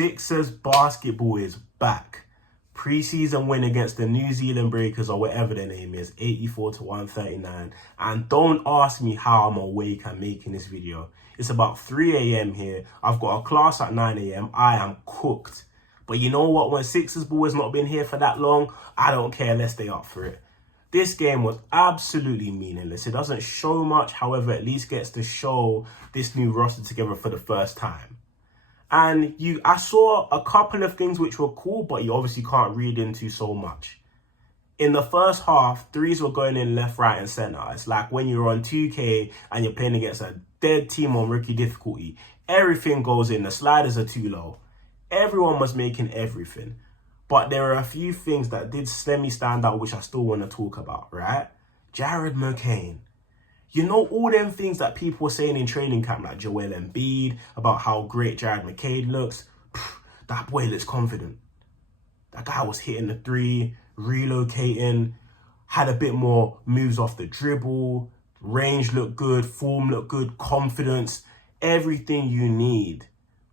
Sixers basketball is back. Preseason win against the New Zealand Breakers, or whatever their name is, 84-139. And don't ask me how I'm awake and making this video. It's about 3 a.m. here. I've got a class at 9 a.m. I am cooked. But you know what? When Sixers ball has not been here for that long, I don't care. Let's stay up for it. This game was absolutely meaningless. It doesn't show much. However, at least gets to show this new roster together for the first time. And I saw a couple of things which were cool, but you obviously can't read into so much. In the first half, threes were going in left, right, and center. It's like when you're on 2K and you're playing against a dead team on rookie difficulty. Everything goes in. The sliders are too low. Everyone was making everything. But there are a few things that did let me stand out, which I still want to talk about, right? Jared McCain. You know all them things that people were saying in training camp, like Joel Embiid, about how great Jared McCain looks. That boy looks confident. That guy was hitting the three, relocating, had a bit more moves off the dribble, range looked good, form looked good, confidence, everything you need.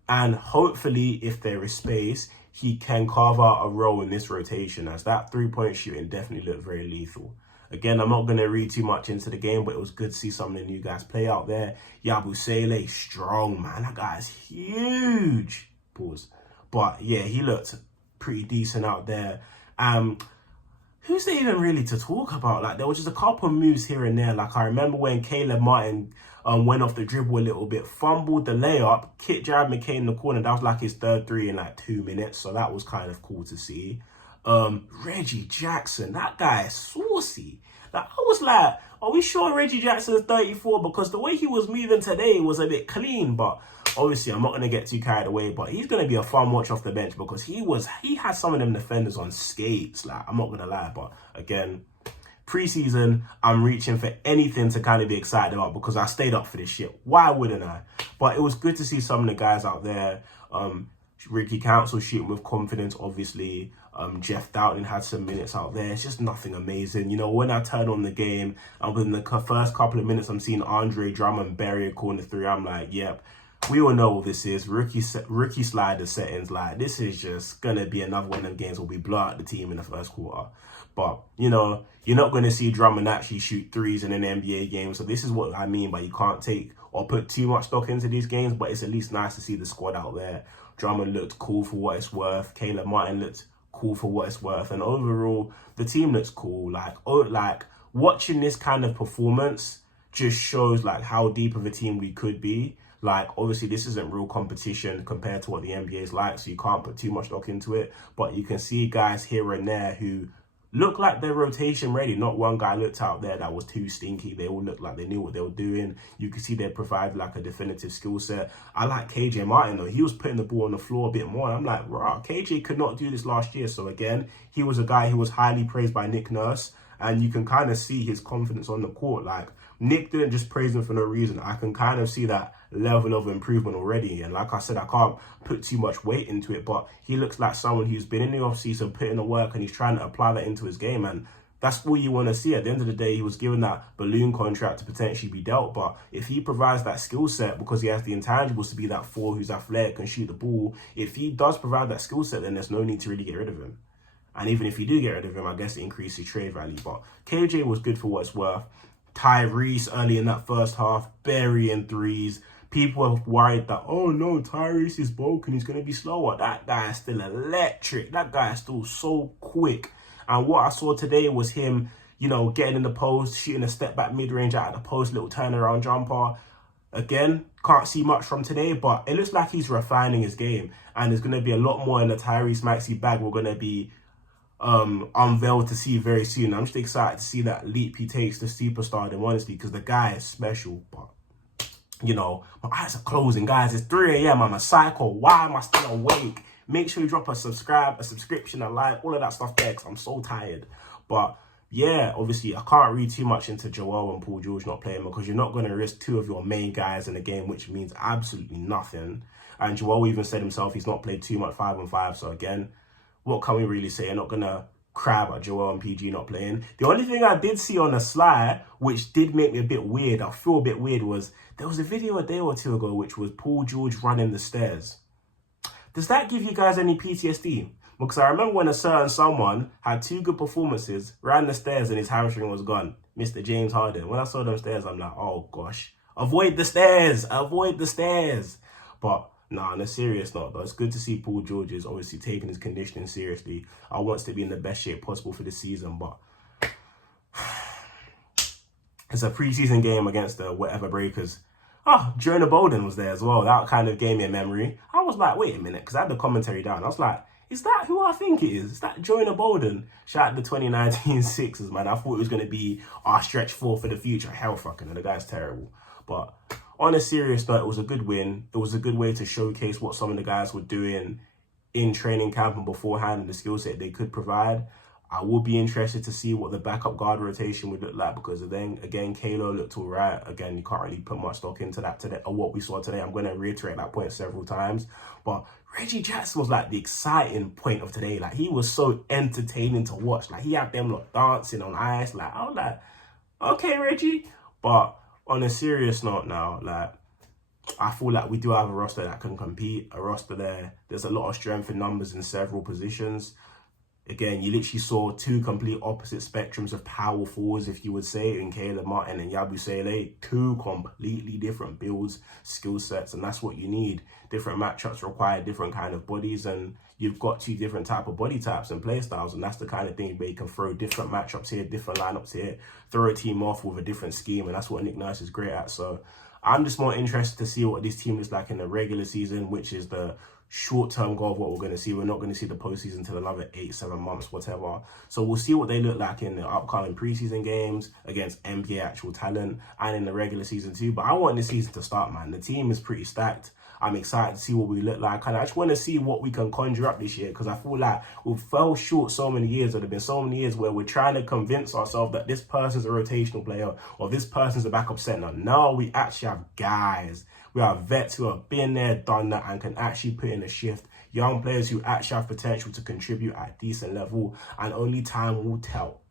And hopefully, if there is space, he can carve out a role in this rotation, as that three-point shooting definitely looked very lethal. Again, I'm not going to read too much into the game, but it was good to see some of the new guys play out there. Yabusele, strong, man. That guy's huge. Pause. But yeah, he looked pretty decent out there. Who's there even really to talk about? Like, there was just a couple of moves here and there. Like, I remember when Caleb Martin went off the dribble a little bit, fumbled the layup, kicked Jared McCain in the corner. That was like his third three in like 2 minutes. So that was kind of cool to see. Reggie Jackson, that guy is saucy. Like, I was like, are we sure Reggie Jackson is 34? Because the way he was moving today was a bit clean. But obviously, I'm not going to get too carried away. But he's going to be a fun watch off the bench, because he had some of them defenders on skates. Like, I'm not going to lie. But again, preseason, I'm reaching for anything to kind of be excited about, because I stayed up for this shit. Why wouldn't I? But it was good to see some of the guys out there. Ricky Council shooting with confidence, obviously. Jeff Doughton had some minutes out there. It's just nothing amazing. You know, when I turn on the game, and within the first couple of minutes, I'm seeing Andre Drummond bury a corner three. I'm like, yep, we all know what this is. Rookie slider settings. Like, this is just going to be another one of them games where we blow out the team in the first quarter. But, you know, you're not going to see Drummond actually shoot threes in an NBA game. So this is what I mean by you can't take or put too much stock into these games. But it's at least nice to see the squad out there. Drummond looked cool for what it's worth. Caleb Martin looked cool for what it's worth. And overall, the team looks cool. Like watching this kind of performance just shows like how deep of a team we could be. Like, obviously, this isn't real competition compared to what the NBA is like, so you can't put too much stock into it. But you can see guys here and there who look like they're rotation ready. Not one guy looked out there that was too stinky. They all looked like they knew what they were doing. You could see they provide like a definitive skill set. I like KJ Martin though. He was putting the ball on the floor a bit more. And I'm like, rah, KJ could not do this last year. So again, he was a guy who was highly praised by Nick Nurse. And you can kind of see his confidence on the court. Like, Nick didn't just praise him for no reason. I can kind of see that level of improvement already. And like I said, I can't put too much weight into it, but he looks like someone who's been in the offseason, putting in the work, and he's trying to apply that into his game. And that's all you want to see. At the end of the day, he was given that balloon contract to potentially be dealt. But if he provides that skill set, because he has the intangibles to be that four who's athletic and shoot the ball, if he does provide that skill set, then there's no need to really get rid of him. And even if you do get rid of him, I guess it increases trade value. But KJ was good for what it's worth. Tyrese early in that first half, burying threes. People are worried that, oh no, Tyrese is broken, he's going to be slower. That guy is still electric. That guy is still so quick. And what I saw today was him, you know, getting in the post, shooting a step back mid-range out of the post, little turnaround jumper. Again, can't see much from today, but it looks like he's refining his game. And there's going to be a lot more in the Tyrese Maxey bag we're going to be unveiled to see very soon. I'm just excited to see that leap he takes to superstar, honestly, because the guy is special. But you know, my eyes are closing, guys. It's 3 a.m. I'm a psycho. Why am I still awake? Make sure you drop a subscription, a like, all of that stuff there, because I'm so tired. But yeah, obviously, I can't read too much into Joel and Paul George not playing, because you're not going to risk two of your main guys in the game, which means absolutely nothing. And Joel even said himself he's not played too much 5-on-5. So again, what can we really say? You're not going to crab at Joel and PG not playing. The only thing I did see on the slide, which did make me a bit weird, I feel a bit weird, was there was a video a day or two ago which was Paul George running the stairs. Does that give you guys any PTSD? Because I remember when a certain someone had 2 good performances, ran the stairs and his hamstring was gone. Mr. James Harden. When I saw them stairs, I'm like, oh gosh. Avoid the stairs. Avoid the stairs. But nah, on a serious note though, it's good to see Paul George is obviously taking his conditioning seriously. I want to be in the best shape possible for the season, but it's a preseason game against the whatever Breakers. Jonah Bolden was there as well. That kind of gave me a memory. I was like, wait a minute, because I had the commentary down. I was like, is that who I think it is? Is that Jonah Bolden? Shout out the 2019 Sixers, man. I thought it was going to be our stretch 4 for the future. Hell fucking, and the guy's terrible. But on a serious note, it was a good win. It was a good way to showcase what some of the guys were doing in training camp and beforehand and the skill set they could provide. I will be interested to see what the backup guard rotation would look like, because then again, Kalo looked all right. Again, you can't really put much stock into that today, or what we saw today. I'm going to reiterate that point several times. But Reggie Jackson was like the exciting point of today. Like, he was so entertaining to watch. Like, he had them like dancing on ice. Like, I was like, okay, Reggie. But on a serious note now, like, I feel like we do have a roster that can compete. A roster there's a lot of strength in numbers in several positions. Again, you literally saw 2 complete opposite spectrums of power forwards, if you would say, in Caleb Martin and Yabusele. 2 completely different builds, skill sets, and that's what you need. Different matchups require different kind of bodies, and you've got 2 different type of body types and play styles, and that's the kind of thing where you can throw different matchups here, different lineups here, throw a team off with a different scheme, and that's what Nick Nurse is great at. So I'm just more interested to see what this team looks like in the regular season, which is the short-term goal of what we're going to see. We're not going to see the postseason until another 8-7 months, whatever. So we'll see what they look like in the upcoming preseason games against NBA actual talent and in the regular season too. But I want this season to start, man. The team is pretty stacked. I'm excited to see what we look like. And I just want to see what we can conjure up this year, because I feel like we've fell short so many years. There have been so many years where we're trying to convince ourselves that this person's a rotational player or this person's a backup center. No, we actually have guys. We have vets who have been there, done that, and can actually put in a shift. Young players who actually have potential to contribute at a decent level, and only time will tell.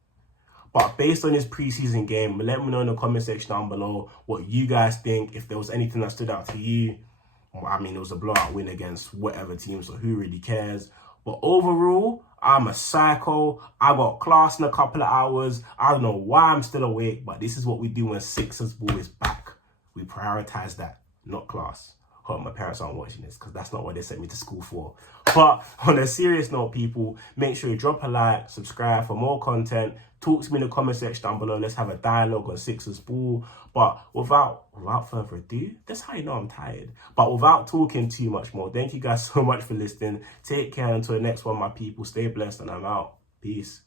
But based on this preseason game, let me know in the comment section down below what you guys think. If there was anything that stood out to you. I mean, it was a blowout win against whatever team, so who really cares? But overall, I'm a psycho. I got class in a couple of hours. I don't know why I'm still awake, but this is what we do when Sixers ball is back. We prioritize that, not class. Hope my parents aren't watching this, because that's not what they sent me to school for. But on a serious note, people, make sure you drop a like, subscribe for more content. Talk to me in the comment section down below. Let's have a dialogue on Sixers ball. But without further ado, that's how you know I'm tired. But without talking too much more, thank you guys so much for listening. Take care until the next one, my people. Stay blessed, and I'm out. Peace.